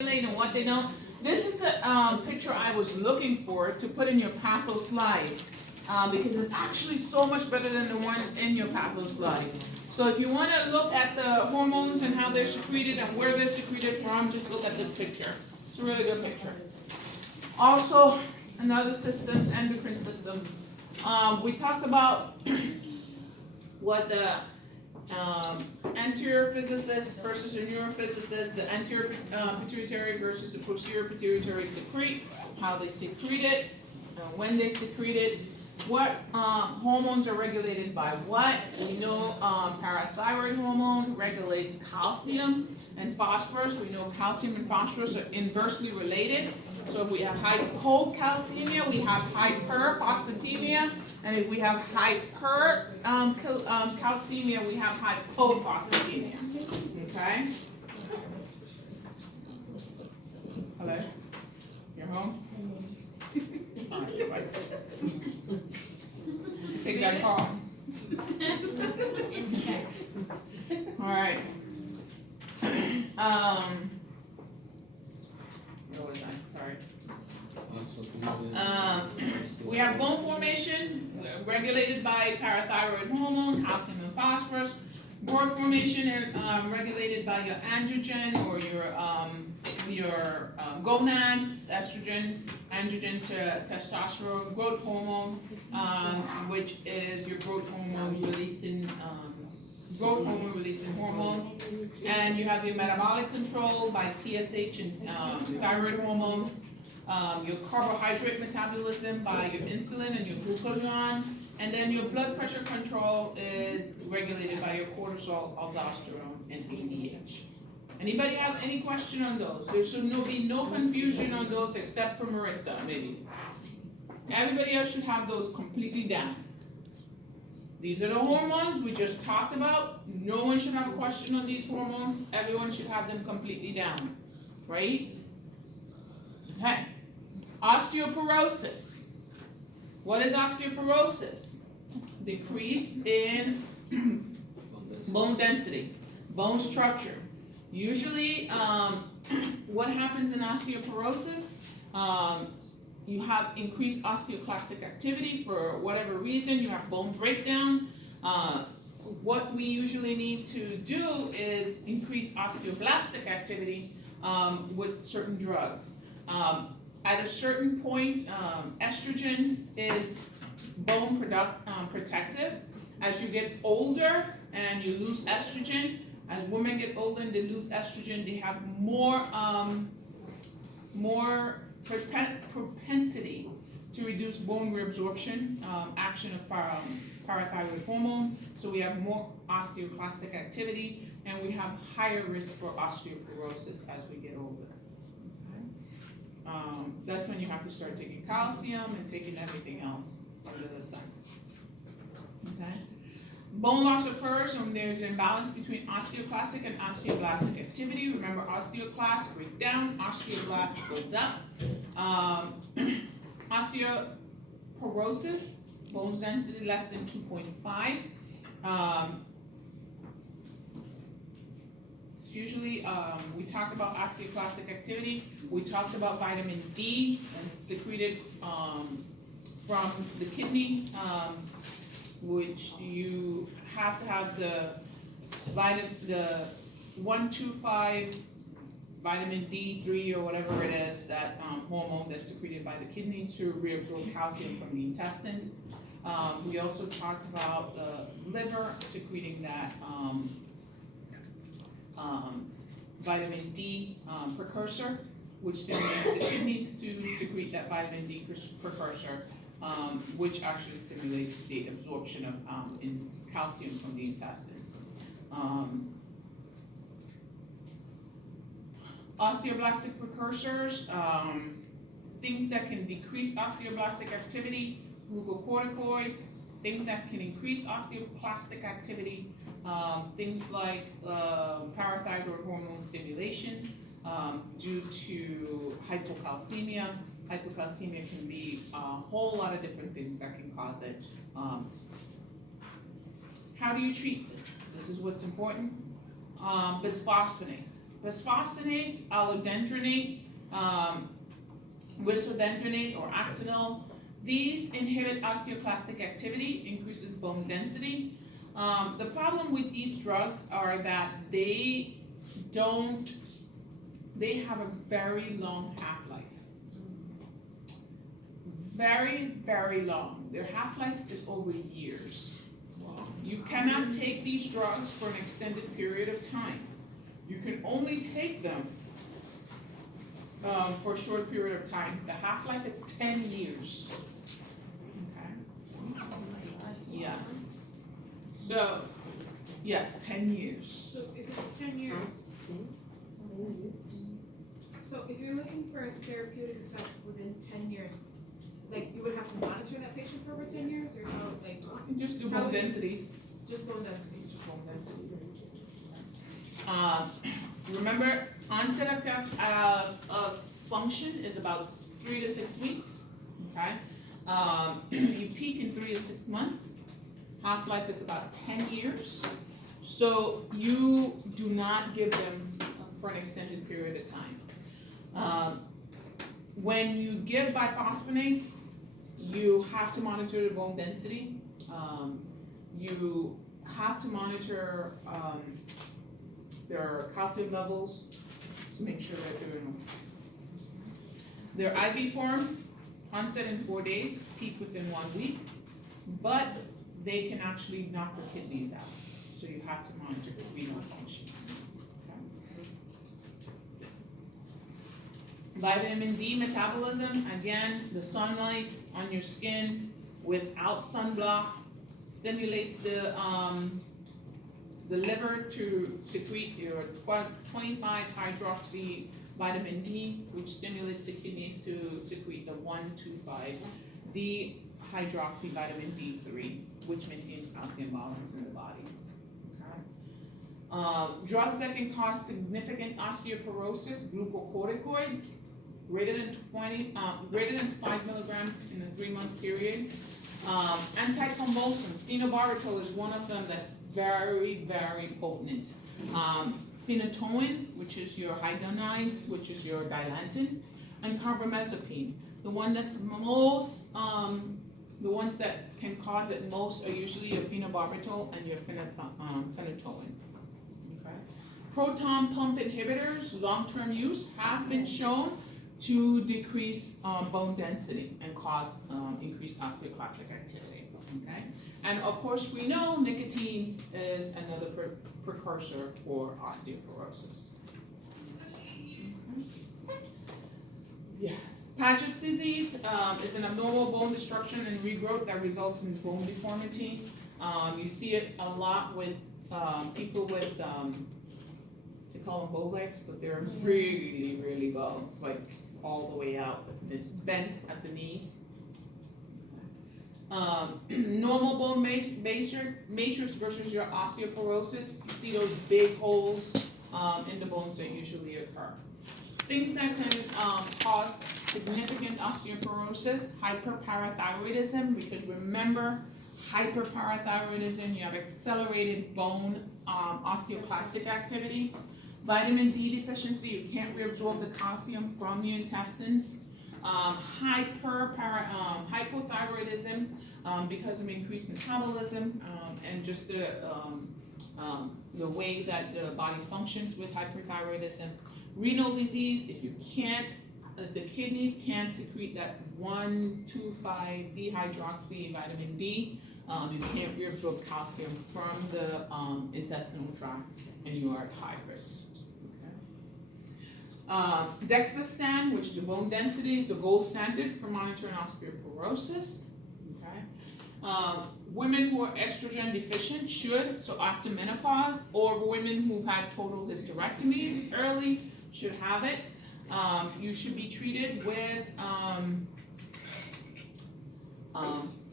And what they know. This is the picture I was looking for to put in your patho slide because it's actually so much better than the one in your patho slide. So if you want to look at the hormones and how they're secreted and where they're secreted from, just look at this picture. It's a really good picture. Also, another system, endocrine system. We talked about what the anterior physicist versus the neurophysicist, the anterior pituitary versus the posterior pituitary secrete, how they secrete it, when they secrete it, what hormones are regulated by what. We know parathyroid hormone regulates calcium and phosphorus. We know calcium and phosphorus are inversely related. So if we have hypocalcemia, we have hyperphosphatemia. And if we have hypercalcemia, we have hypophosphatemia. Okay? Hello? You're home? All right, bye. Take that call. All right. Where was I? Sorry. We have bone formation regulated by parathyroid hormone, calcium and phosphorus. Growth formation regulated by your androgen or your gonads, estrogen, androgen to testosterone. Growth hormone, which is your growth hormone releasing hormone. And you have your metabolic control by TSH and thyroid hormone. Your carbohydrate metabolism by your insulin and your glucagon, and then your blood pressure control is regulated by your cortisol, aldosterone, and ADH. Anybody have any question on those? There should be no confusion on those except for Maritza, maybe. Everybody else should have those completely down. These are the hormones we just talked about. No one should have a question on these hormones. Everyone should have them completely down, right? Okay. Osteoporosis. What is osteoporosis? Decrease in bone density, bone structure. Usually, what happens in osteoporosis? You have increased osteoclastic activity for whatever reason. You have bone breakdown. What we usually need to do is increase osteoblastic activity with certain drugs. At a certain point, estrogen is bone protective. As you get older and you lose estrogen, as women get older and they lose estrogen, they have more propensity to reduce bone reabsorption, action of parathyroid hormone. So we have more osteoclastic activity, and we have higher risk for osteoporosis as we get older. That's when you have to start taking calcium and taking everything else under the sun. Okay? Bone loss occurs when there's an imbalance between osteoclastic and osteoblastic activity. Remember, osteoclasts break down, osteoblasts build up. Osteoporosis, bone density less than 2.5. Usually, we talked about osteoclastic activity. We talked about vitamin D, and it's secreted from the kidney, which you have to have the 125 vitamin D3 or whatever it is, that hormone that's secreted by the kidney to reabsorb calcium from the intestines. We also talked about the liver secreting that vitamin D precursor, which stimulates the kidneys to secrete that vitamin D precursor, which actually stimulates the absorption of calcium from the intestines. Osteoblastic precursors, things that can decrease osteoblastic activity, glucocorticoids, things that can increase osteoclastic activity, things like parathyroid hormone stimulation due to hypocalcemia. Hypocalcemia can be a whole lot of different things that can cause it. How do you treat this? This is what's important. Bisphosphonates. bisphosphonates, allodendronate, risodendronate or actinol. These inhibit osteoclastic activity, increases bone density. The problem with these drugs are that they have a very long half-life. Very, very long. Their half-life is over years. You cannot take these drugs for an extended period of time. You can only take them for a short period of time. The half-life is 10 years. Okay. Yes. So, yes, 10 years. So if it's 10 years, so if you're looking for a therapeutic effect within 10 years, like you would have to monitor that patient for over 10 years, or how, like? Just do bone densities. Just bone densities. Just bone densities. Remember, onset of function is about 3 to 6 weeks, okay? You peak in 3 to 6 months. Half-life is about 10 years. So you do not give them for an extended period of time. When you give biphosphonates, you have to monitor the bone density. You have to monitor their calcium levels to make sure that they're in. Their IV form, onset in 4 days, peak within 1 week, but they can actually knock the kidneys out. So you have to monitor the renal function. Vitamin D metabolism, again, the sunlight on your skin without sunblock stimulates the liver to secrete your 25-hydroxy vitamin D, which stimulates the kidneys to secrete the 1,2,5-D-hydroxy vitamin D3, which maintains calcium balance in the body. Okay. Drugs that can cause significant osteoporosis, glucocorticoids, greater than 5 milligrams in a 3-month period. Anticonvulsants, phenobarbital is one of them that's very, very potent. Phenytoin, which is your hydronides, which is your dilantin, and carbamazepine. The one that's most, the ones that can cause it most are usually your phenobarbital and your phenytoin. Okay. Proton pump inhibitors, long-term use, have been shown to decrease bone density and cause increased osteoclastic activity. Okay, and of course we know nicotine is another precursor for osteoporosis. Yes, Paget's disease is an abnormal bone destruction and regrowth that results in bone deformity. You see it a lot with people with they call them bow legs, but they're really, really bow. It's like all the way out. It's bent at the knees. Normal bone matrix versus your osteoporosis. You see those big holes in the bones that usually occur. Things that can cause significant osteoporosis: hyperparathyroidism, because remember, hyperparathyroidism, you have accelerated bone osteoclastic activity. Vitamin D deficiency, you can't reabsorb the calcium from your intestines. Hypothyroidism, because of increased metabolism and just the way that the body functions with hyperthyroidism. Renal disease, if you can't, the kidneys can't secrete that 1,2,5-D-hydroxy vitamin D, you can't reabsorb calcium from the intestinal tract, and you are at high risk. DEXA-scan, which is your bone density, is the gold standard for monitoring osteoporosis. Okay. Women who are estrogen deficient should, so after menopause, or women who've had total hysterectomies early should have it. You should be treated with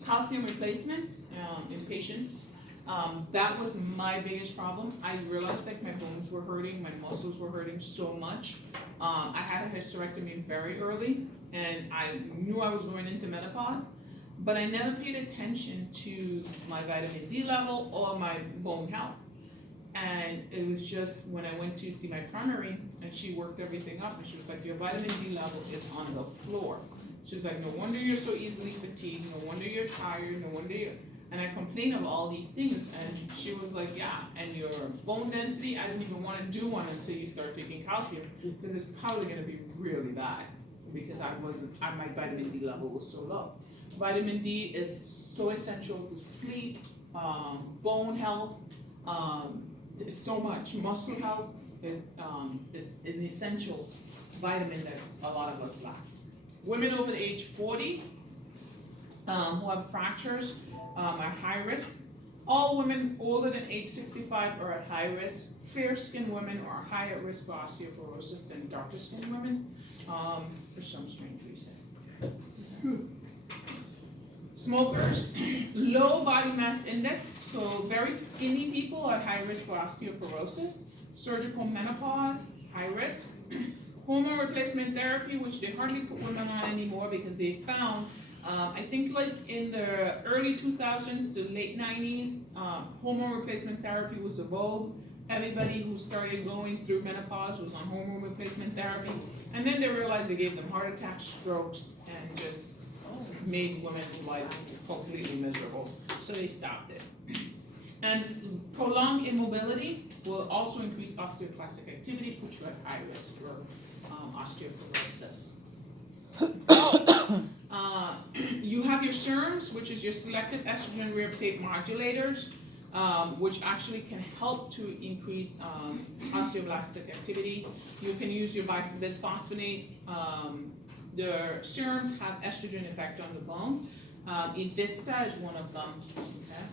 calcium replacements in patients. That was my biggest problem. I realized that my bones were hurting, my muscles were hurting so much. I had a hysterectomy very early, and I knew I was going into menopause, but I never paid attention to my vitamin D level or my bone health. And it was just when I went to see my primary, and she worked everything up, and she was like, your vitamin D level is on the floor. She was like, no wonder you're so easily fatigued, no wonder you're tired, no wonder you're, and I complained of all these things, and she was like, yeah, and your bone density, I didn't even wanna do one until you start taking calcium, because it's probably gonna be really bad, because my vitamin D level was so low. Vitamin D is so essential to sleep, bone health, there's so much, muscle health, is an essential vitamin that a lot of us lack. Women over the age 40, who have fractures, are high risk. All women older than age 65 are at high risk. Fair-skinned women are higher risk for osteoporosis than darker-skinned women, for some strange reason. Smokers, low body mass index, so very skinny people are at high risk for osteoporosis. Surgical menopause, high risk. Hormone replacement therapy, which they hardly put women on anymore because they found, I think like in the early 2000s to late 90s, hormone replacement therapy was the vogue. Everybody who started going through menopause was on hormone replacement therapy. And then they realized they gave them heart attacks, strokes, and just made women's life completely miserable. So they stopped it. And prolonged immobility will also increase osteoclastic activity, put you at high risk for osteoporosis. You have your SERMs, which is your selective estrogen reuptake modulators, which actually can help to increase osteoblastic activity. You can use your bisphosphonate. The serums have estrogen effect on the bone. Evista is one of them. Okay.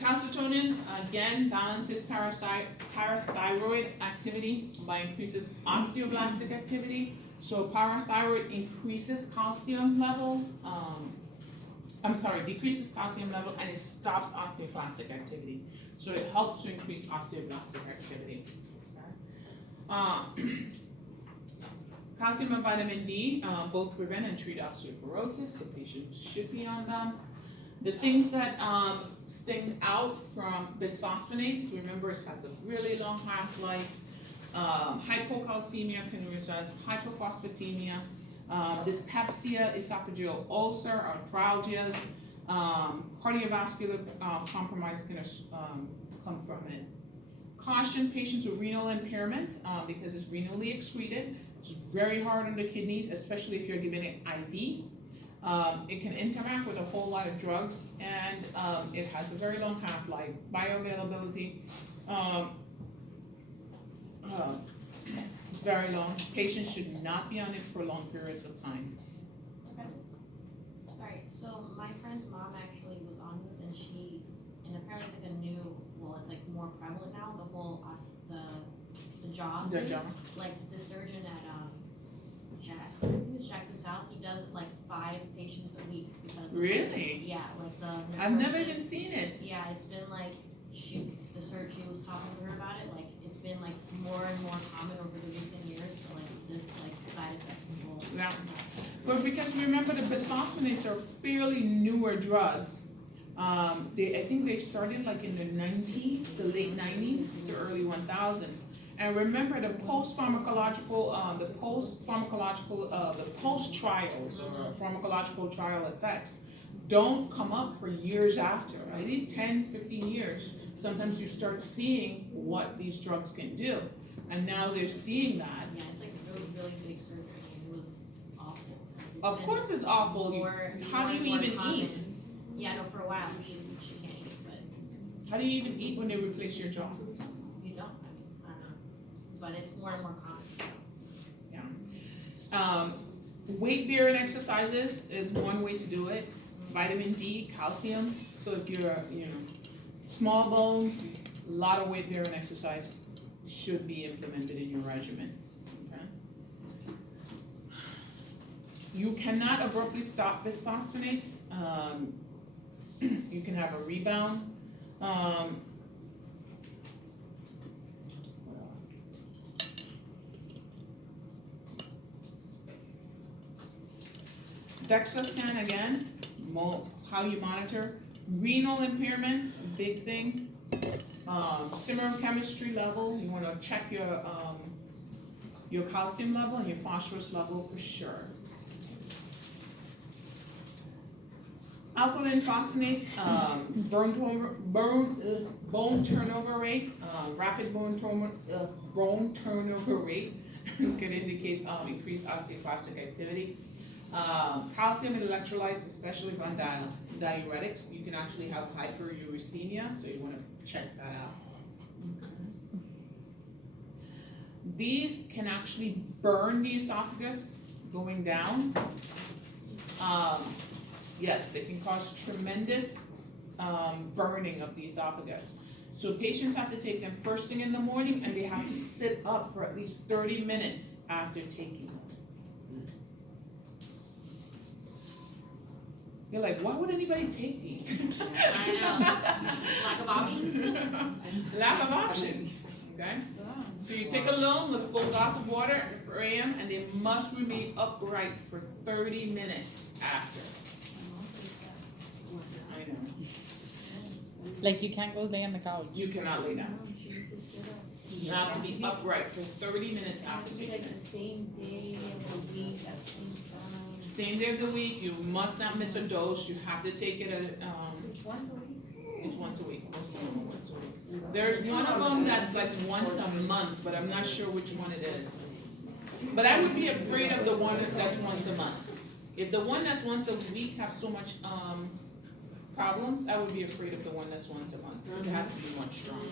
Calcitonin, again, balances parathyroid activity by increases osteoblastic activity. So parathyroid increases calcium level, decreases calcium level, and it stops osteoclastic activity. So it helps to increase osteoblastic activity. Okay. Calcium and vitamin D both prevent and treat osteoporosis, so patients should be on them. The things that stand out from bisphosphonates, remember it has a really long half-life. Hypocalcemia can result in hypophosphatemia. Dyspepsia, esophageal ulcer, arthralgias, cardiovascular compromise can come from it. Caution patients with renal impairment because it's renally excreted. It's very hard on the kidneys, especially if you're giving it IV. It can interact with a whole lot of drugs, and it has a very long half-life. Bioavailability, very long. Patients should not be on it for long periods of time. Okay. Sorry, so my friend's mom actually was on this, and apparently it's like a new, it's like more prevalent now, the whole, the jaw. The jaw. Like the surgeon at, I think it's Jack the South, he does like 5 patients a week because. Really? Yeah, like the. I've never even seen it. Yeah, it's been like, the surgeon was talking to her about it, like, it's been like more and more common over the recent years, so like this like side effects will. Yeah. But because remember the bisphosphonates are fairly newer drugs. I think they started like in the 90s, the late 90s, the early 1000s. And remember the post-pharmacological, the post-trials or pharmacological trial effects don't come up for years after, at least 10, 15 years. Sometimes you start seeing what these drugs can do. And now they're seeing that. Yeah, it's like really, really big surgery. It was awful. Of course it's awful. How do you even eat? Yeah, no, for a while she can't eat, but. How do you even eat when they replace your jaw? You don't, I don't know. But it's more and more common. Yeah. Weight bearing exercises is one way to do it. Vitamin D, calcium. So if you're, small bones, a lot of weight bearing exercise should be implemented in your regimen. Okay? You cannot abruptly stop bisphosphonates. You can have a rebound. DEXA scan again, how you monitor. Renal impairment, a big thing. Serum chemistry level, you wanna check your calcium level and your phosphorus level for sure. Alkaline phosphonate, bone turnover rate, rapid bone turnover rate can indicate increased osteoclastic activity. Calcium and electrolytes, especially on diuretics, you can actually have hyperuricemia, so you want to check that out. These can actually burn the esophagus going down. Yes, they can cause tremendous burning of the esophagus. So patients have to take them first thing in the morning, and they have to sit up for at least 30 minutes after taking them. You're like, why would anybody take these? I know. Lack of options. Lack of options, okay? So you take a loan with a full glass of water at 4 a.m. and they must remain upright for 30 minutes after. I know. Like you can't go lay on the couch. You cannot lay down. You have to be upright for 30 minutes after taking Like it. the same day of the week, at the same time. Same day of the week, you must not miss a dose. You have to take it at, It's once a week. it's once a week, most of them are once a week. There's one of them that's like once a month, but I'm not sure which one it is. But I would be afraid of the one that's once a month. If the one that's once a week have so much, problems, I would be afraid of the one that's once a month, because it has to be much stronger.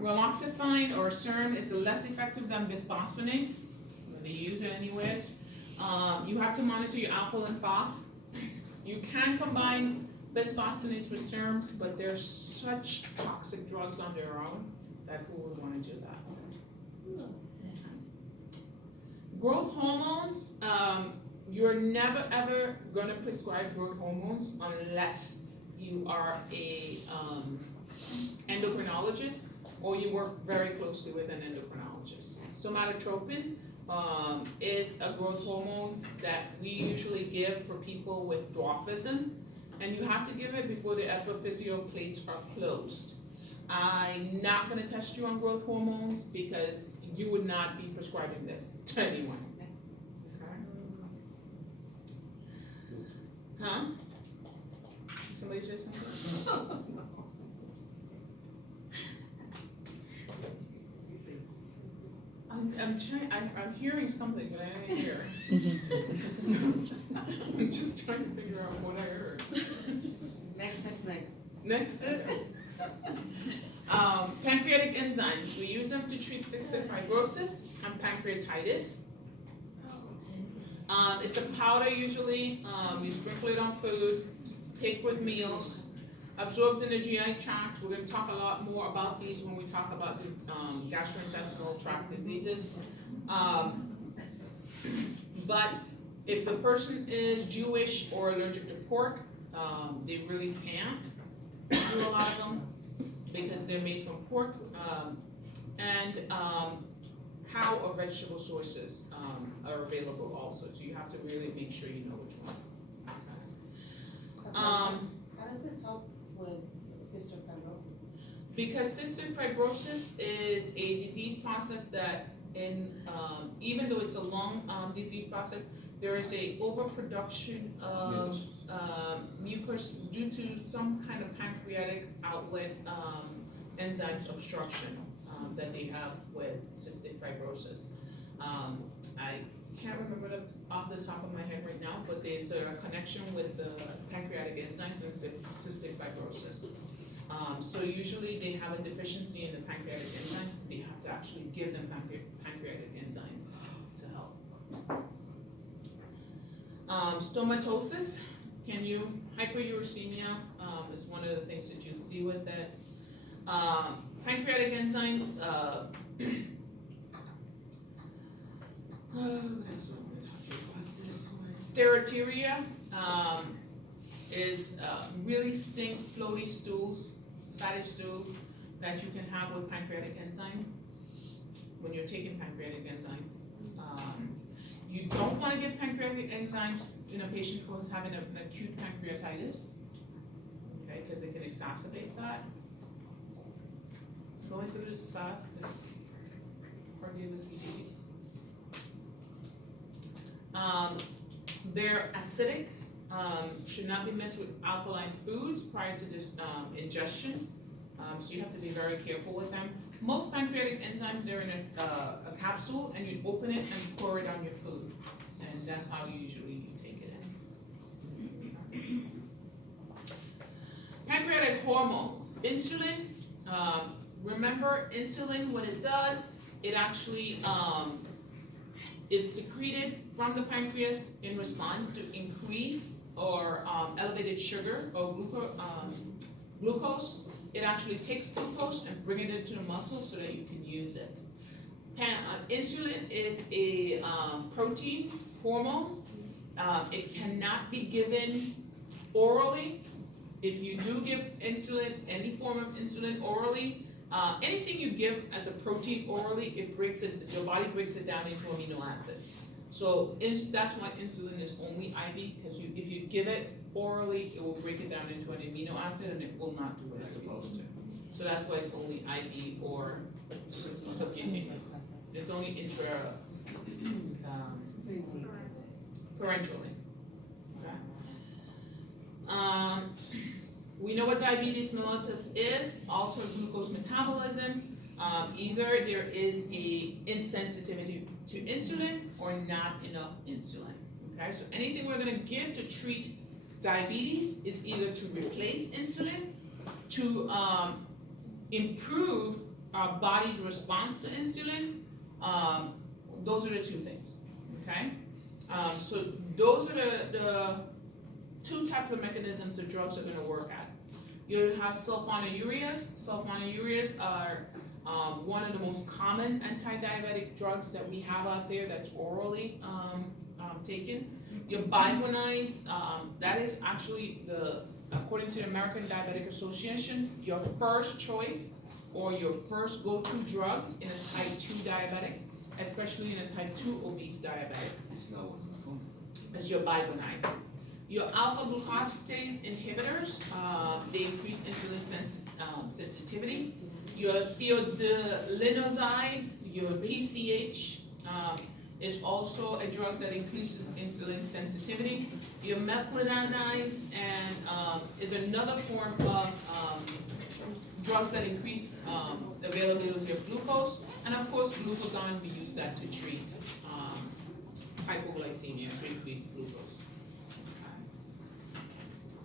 Raloxifene or serum is less effective than bisphosphonates. They use it anyways. You have to monitor your alkaline phos. You can combine bisphosphonates with serums, but they're such toxic drugs on their own that who would want to do that? Growth hormones, you're never ever gonna prescribe growth hormones unless you are a endocrinologist or you work very closely with an endocrinologist. Somatotropin is a growth hormone that we usually give for people with dwarfism, and you have to give it before the epiphyseal plates are closed. I'm not gonna test you on growth hormones because you would not be prescribing this to anyone. Huh? Somebody say something? I'm trying, I'm hearing something, but I didn't hear. I'm just trying to figure out what I heard. Next. Pancreatic enzymes, we use them to treat cystic fibrosis and pancreatitis. It's a powder usually, you sprinkle it on food, take with meals, absorbed in the GI tract. We're gonna talk a lot more about these when we talk about the gastrointestinal tract diseases. But if the person is Jewish or allergic to pork, they really can't do a lot of them because they're made from pork, and cow or vegetable sources are available also, so you have to really make sure you know which one. How does this help with cystic fibrosis? Because cystic fibrosis is a disease process that even though it's a long disease process, there is a overproduction of mucus due to some kind of pancreatic outlet enzyme obstruction that they have with cystic fibrosis. I can't remember it off the top of my head right now, but there's a connection with the pancreatic enzymes and cystic fibrosis. So usually they have a deficiency in the pancreatic enzymes. They have to actually give them pancreatic enzymes to help. Stomatosis, hyperuricemia is one of the things that you see with it. Pancreatic enzymes, so I'm going to talk about this one. Steroturia is really stink, floaty stools, fatty stool that you can have with pancreatic enzymes when you're taking pancreatic enzymes. You don't wanna give pancreatic enzymes in a patient who is having an acute pancreatitis, okay, cause it can exacerbate that. Going through this fast, cause hardly ever see these. They're acidic, should not be mixed with alkaline foods prior to this, ingestion. So you have to be very careful with them. Most pancreatic enzymes, they're in a capsule, and you open it and pour it on your food. And that's how usually you take it in. Pancreatic hormones, insulin. Remember, insulin, what it does, it actually is secreted from the pancreas in response to increase or elevated sugar or glucose. It actually takes glucose and bring it into the muscle so that you can use it. Insulin is a protein hormone. It cannot be given orally. If you do give insulin, any form of insulin orally, anything you give as a protein orally, your body breaks it down into amino acids. So that's why insulin is only IV, because if you give it orally, it will break it down into an amino acid and it will not do what it's supposed to. So that's why it's only IV or subcutaneous. It's only parenterally. Okay. We know what diabetes mellitus is, altered glucose metabolism. Either there is a insensitivity to insulin or not enough insulin. Okay, so anything we're gonna give to treat diabetes is either to replace insulin, to improve our body's response to insulin. Those are the two things. Okay, so those are the two types of mechanisms the drugs are gonna work at. You have sulfonylureas. Sulfonylureas are one of the most common anti-diabetic drugs that we have out there that's orally taken. Your biquinides, that is actually according to the American Diabetic Association, your first choice or your first go-to drug in a type 2 diabetic, especially in a type 2 obese diabetic. Is your biquinides. Your alpha glucosidase inhibitors, they increase insulin sensitivity. Your thiodolinozides, your TCH, is also a drug that increases insulin sensitivity. Your meclidanides is another form of drugs that increase the availability of glucose. And of course, glucagon, we use that to treat hypoglycemia, to increase glucose.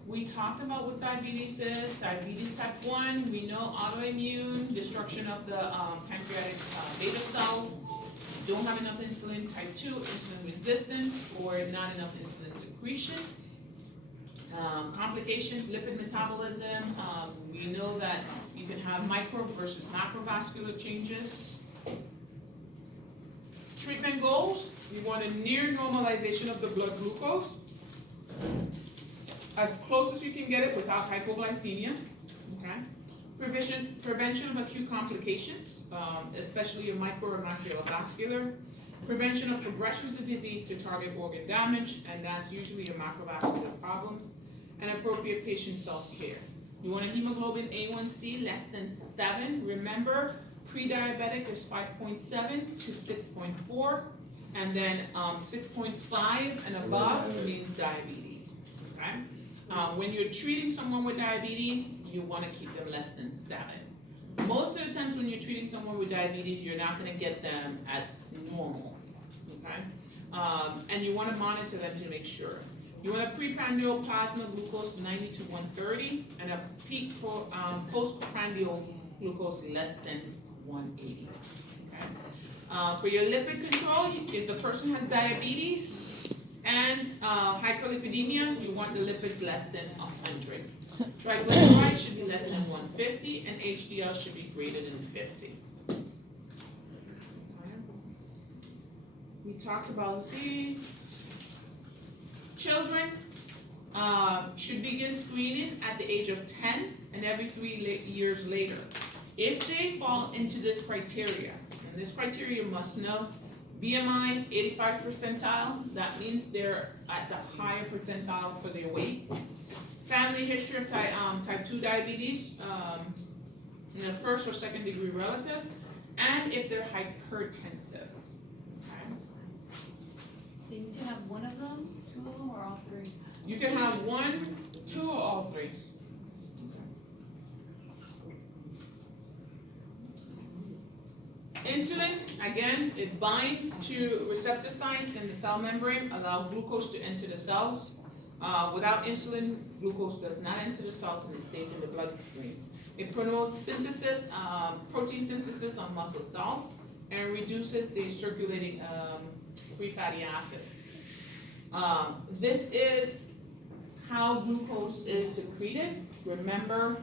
We talked about what diabetes is. Diabetes type 1, we know autoimmune, destruction of the pancreatic beta cells. Don't have enough insulin. Type 2, insulin resistance or not enough insulin secretion. Complications, lipid metabolism. We know that you can have micro versus macrovascular changes. Treatment goals, we want a near normalization of the blood glucose, as close as you can get it without hypoglycemia. Okay. Prevention of acute complications, especially your micro or macrovascular. Prevention of progression of the disease to target organ damage, and that's usually your macrovascular problems. And appropriate patient self-care. You want a hemoglobin A1C less than 7. Remember, pre-diabetic is 5.7 to 6.4, and then 6.5 and above means diabetes. Okay. When you're treating someone with diabetes, you want to keep them less than 7. Most of the times when you're treating someone with diabetes, you're not going to get them at normal, okay? And you want to monitor them to make sure. You want a preprandial plasma glucose 90 to 130, and a peak postprandial glucose less than 180. Okay? For your lipid control, if the person has diabetes and hyperlipidemia, you want the lipids less than 100. Triglycerides should be less than 150, and HDL should be greater than 50. We talked about these. Children should begin screening at the age of 10 and every 3 years later. If they fall into this criteria, and this criteria you must know, BMI 85 percentile, that means they're at the higher percentile for their weight. Family history of type 2 diabetes, in a first or second degree relative, and if they're hypertensive. Okay? They need to have one of them, two of them, or all three? You can have one, two, or all three. Insulin, again, it binds to receptor sites in the cell membrane, allow glucose to enter the cells. Without insulin, glucose does not enter the cells and it stays in the bloodstream. It promotes synthesis, protein synthesis on muscle cells, and reduces the circulating free fatty acids. This is how glucose is secreted. Remember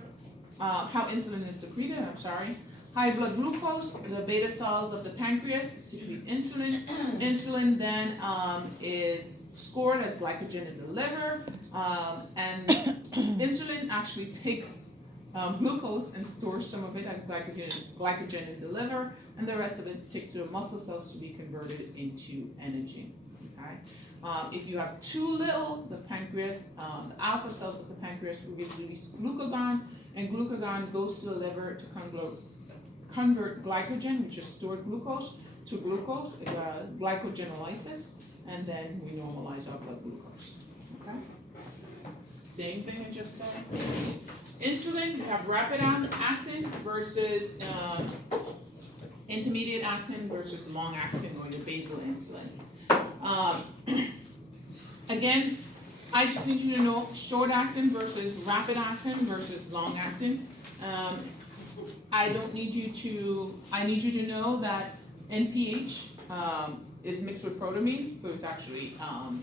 how insulin is secreted, I'm sorry. High blood glucose, the beta cells of the pancreas secrete insulin. Insulin then is stored as glycogen in the liver, and insulin actually takes glucose and stores some of it as glycogen in the liver, and the rest of it is taken to the muscle cells to be converted into energy. Okay? If you have too little, the pancreas, the alpha cells of the pancreas will release glucagon, and glucagon goes to the liver to convert glycogen, which is stored glucose, to glucose, glycogenolysis, and then we normalize our blood glucose. Okay? Same thing I just said. Insulin, we have rapid acting versus intermediate acting versus long acting, or your basal insulin. Again, I just need you to know short acting versus rapid acting versus long acting. I need you to know that NPH is mixed with protamine, so it's actually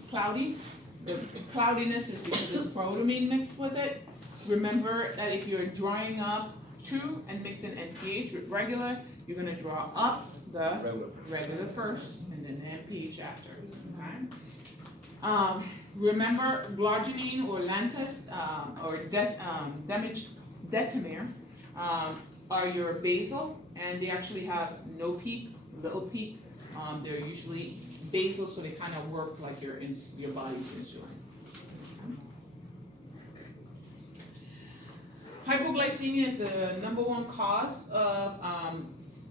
cloudy. The cloudiness is because there's protamine mixed with it. Remember that if you're drying up true and mixing NPH with regular, you're going to draw up the regular first and then the NPH after. Okay? Remember glargine or lantus or detamere are your basal, and they actually have no peak, little peak. They're usually basal, so they kind of work like your body's insulin. Hypoglycemia is the number one cause of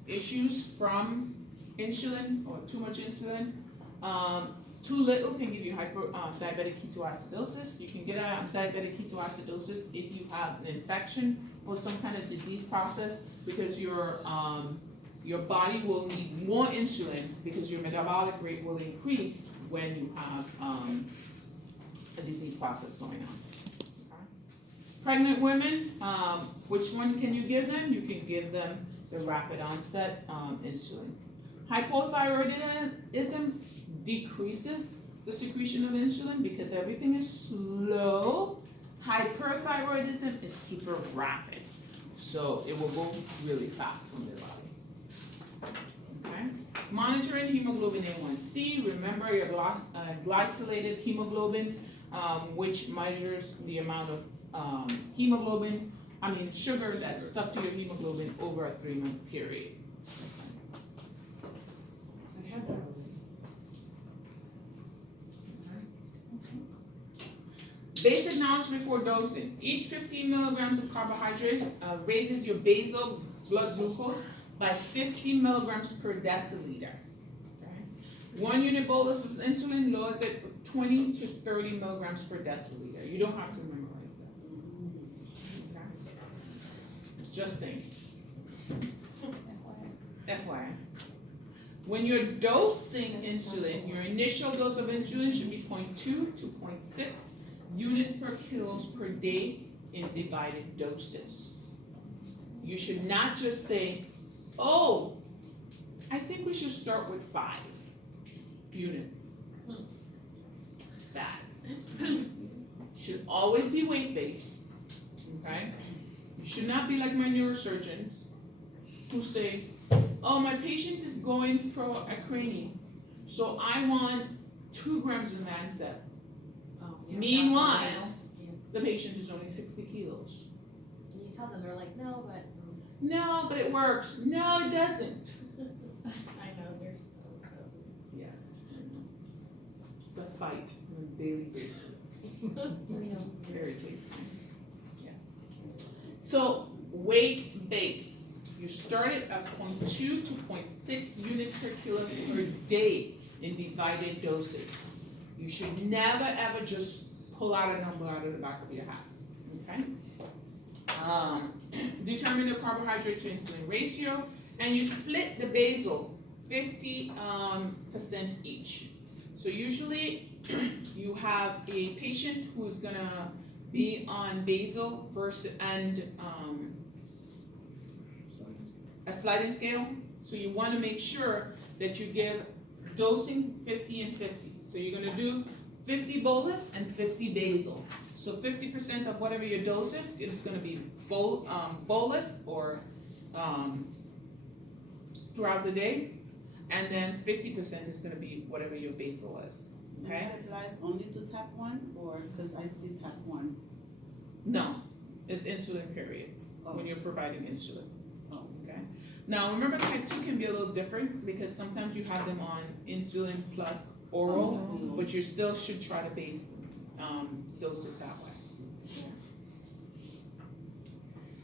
issues from insulin or too much insulin. Too little can give you diabetic ketoacidosis. You can get diabetic ketoacidosis if you have an infection or some kind of disease process, because your body will need more insulin because your metabolic rate will increase when you have a disease process going on. Okay. Pregnant women, which one can you give them? You can give them the rapid onset insulin. Hypothyroidism decreases the secretion of insulin because everything is slow. Hyperthyroidism is super rapid, so it will go really fast from the body. Okay. Monitoring hemoglobin A1C. Remember your glycosylated hemoglobin, which measures the amount of sugar that's stuck to your hemoglobin over a 3-month period. I had that already. Basic knowledge before dosing. Each 15 milligrams of carbohydrates raises your basal blood glucose by 50 milligrams per deciliter. Okay. 1 unit bolus with insulin lowers it 20 to 30 milligrams per deciliter. You don't have to memorize that. Okay. Just saying. FYI. When you're dosing insulin, your initial dose of insulin should be 0.2 to 0.6 units per kilos per day in divided doses. You should not just say, oh, I think we should start with 5 units. That should always be weight-based, okay? You should not be like my neurosurgeons who say, oh, my patient is going for a cranie, so I want 2 grams of Manzep. Meanwhile, the patient is only 60 kilos. And you tell them, they're like, no, but. No, but it works. No, it doesn't. I know, they're so fight on a daily basis. Irritates me. Yes. So weight base, you started at 0.2 to 0.6 units per kilo per day in divided doses. You should never ever just pull out a number out of the back of your hat. Okay. Determine the carbohydrate to insulin ratio, and you split the basal 50% each. So usually you have a patient who's gonna be on basal versus and a sliding scale. So you want to make sure that you give dosing 50 and 50. So you're gonna do 50 bolus and 50 basal. So 50% of whatever your dose is gonna be bolus or throughout the day, and then 50% is gonna be whatever your basal is. And Okay? that applies only to type 1, or, because I see type 1. No, it's insulin period Oh. when you're providing insulin. Oh. Okay. Now remember, type 2 can be a little different because sometimes you have them on insulin plus oral, Oh. but you still should try to dose it that way.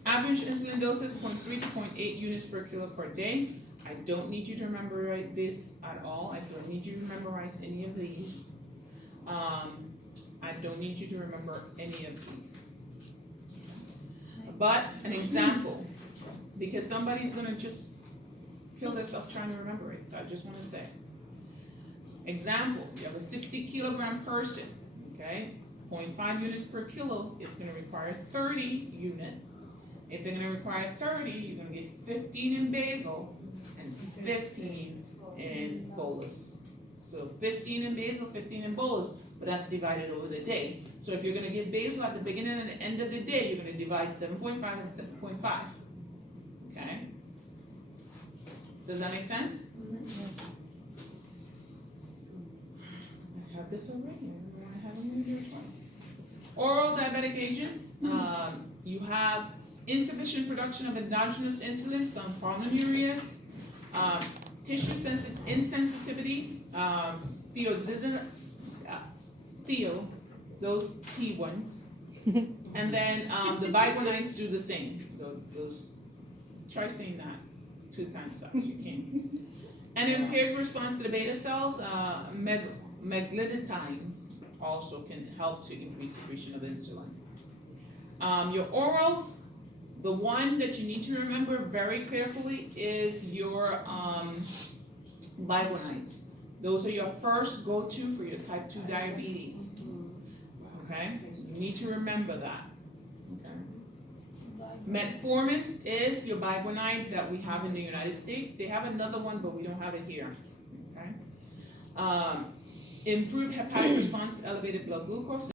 Average insulin dose is 0.3 to 0.8 units per kilo per day. I don't need you to memorize this at all. I don't need you to memorize any of these. I don't need you to remember any of these. But an example, because somebody's gonna just kill themselves trying to remember it, so I just wanna say. Example, you have a 60 kilogram person, okay? 0.5 units per kilo is gonna require 30 units. If they're gonna require 30, you're gonna get 15 in basal and 15 in bolus. So 15 in basal, 15 in bolus, but that's divided over the day. So if you're gonna give basal at the beginning and the end of the day, you're gonna divide 7.5 and 7.5. Okay? Does that make sense? I have this already, I don't wanna have them in here twice. Oral diabetic agents, you have insufficient production of endogenous insulin, some proteinurias, tissue insensitivity, those T ones. And then the biguanides do the same. Those, try saying that 2 times fast, you can. And impaired response to the beta cells, meglitidines also can help to increase secretion of insulin. Your orals, the one that you need to remember very carefully is your biguanides. Those are your first go-to for your type 2 diabetes. Okay, you need to remember that. Okay. Metformin is your biguanide that we have in the United States. They have another one, but we don't have it here. Okay. Improved hepatic response to elevated blood glucose.